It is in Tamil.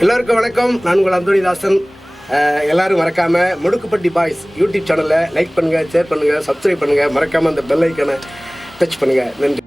எல்லோருக்கும் வணக்கம். நான் உங்கள் அந்தோணிதாசன். எல்லோரும் மறக்காமல் முடுக்குப்பட்டி பாய்ஸ் யூடியூப் சேனலை லைக் பண்ணுங்கள், ஷேர் பண்ணுங்கள், சப்ஸ்கிரைப் பண்ணுங்கள். மறக்காமல் அந்த பெல் ஐக்கனை டச் பண்ணுங்கள். நன்றி.